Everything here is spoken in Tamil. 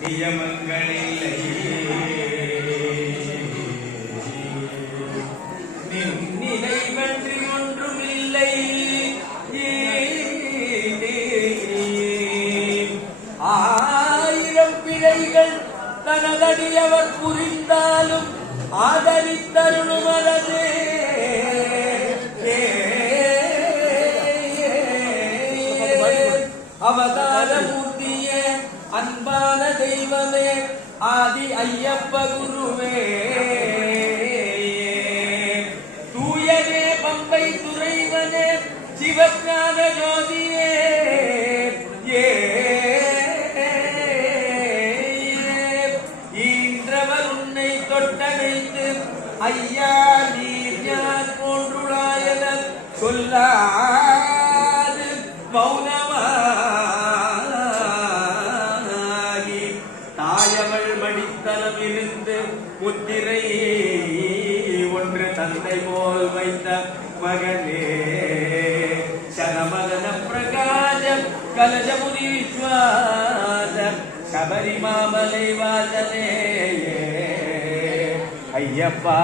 நியமங்களில்லை நினைவன்றி ஒன்றுமில்லை. ஆயிரம் பிழைகள் தனதடியவர் புரிந்தாலும் ஆதரித்தருளும் அல்லது அவதார மூர்த்தியே, அன்பான தெய்வமே, ஆதி ஐயப்ப குருவே, தூயனே பம்பை துறைவனே, சிவஞான ஜோதியே, ஈன்றவர் உன்னை தொட்டமைத்து ஐயா நீர் யார் போன்றுளாயன சொல்லாது மௌனமாகி தாயவள் மடித்தனம் இருந்து முத்திரை ஒன்று தந்தை போல் வைத்த மகனே, சனமதன பிரகாசம் கலசமுனி விஸ்வாசம் சபரிமாமலை வாசனே ஐயப்பா.